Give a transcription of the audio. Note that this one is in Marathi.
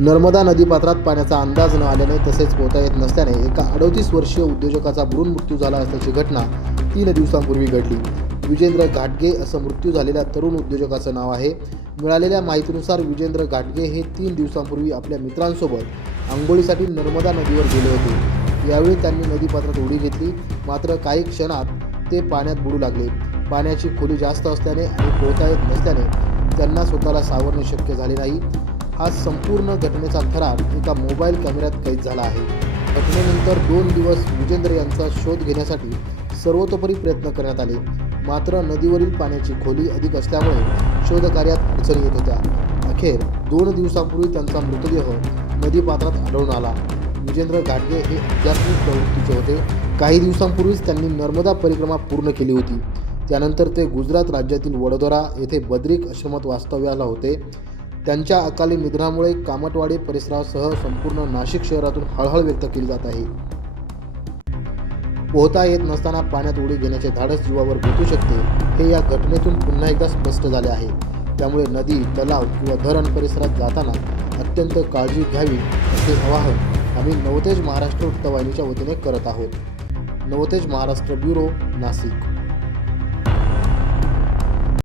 नर्मदा नदीपात्रात पाण्याचा अंदाज न आल्याने तसेच पोहता येत नसल्याने एका 38 वर्षीय उद्योजकाचा बुडून मृत्यू झाला असल्याची घटना 3 दिवसांपूर्वी घडली। विजेंद्र घाटगे असं मृत्यू झालेल्या तरुण उद्योजकाचं नाव आहे। मिळालेल्या माहितीनुसार विजेंद्र घाटगे हे 3 दिवसांपूर्वी आपल्या मित्रांसोबत आंघोळीसाठी नर्मदा नदीवर गेले होते। यावेळी त्यांनी नदीपात्रात उडी घेतली, मात्र काही क्षणात ते पाण्यात बुडू लागले। पाण्याची खोली जास्त असल्याने आणि पोहता येत नसल्याने त्यांना स्वतःला सावरणे शक्य झाले नाही। हा संपूर्ण घटनेचा थरार एका मोबाईल कॅमेऱ्यात कैद झाला आहे। घटनेनंतर 2 दिवस विजेंद्र यांचा शोध घेण्यासाठी सर्वतोपरी प्रयत्न करण्यात आले, मात्र नदीवरील पाण्याची खोली अधिक असल्यामुळे शोधकार्यात अडचणी येत होत्या। अखेर 2 दिवसांपूर्वी त्यांचा मृतदेह नदीपात्रात आढळून आला। विजेंद्र घाटगे हे आध्यात्मिक प्रवृत्तीचे होते। काही दिवसांपूर्वीच त्यांनी नर्मदा परिक्रमा पूर्ण केली होती। त्यानंतर ते गुजरात राज्यातील वडोदरा येथे बद्रिक आश्रमात वास्तव्याला होते। त्यांच्या अकाली निधनामुळे कामटवाडी परिसरासह संपूर्ण नाशिक शहरातून हळहळ व्यक्त केली जात आहे। पोहता येत नसताना पाण्यात उडी घेण्याचे धाडस जीवावर बेतू शकते, हे या घटनेतून पुन्हा एकदा स्पष्ट झाले आहे। त्यामुळे नदी, तलाव किंवा धरण परिसरात जाताना अत्यंत काळजी घ्यावी असे आवाहन आम्ही नवतेज महाराष्ट्र वृत्तवाहिनीच्या वतीने करत आहोत। नवतेज महाराष्ट्र ब्युरो, नाशिक।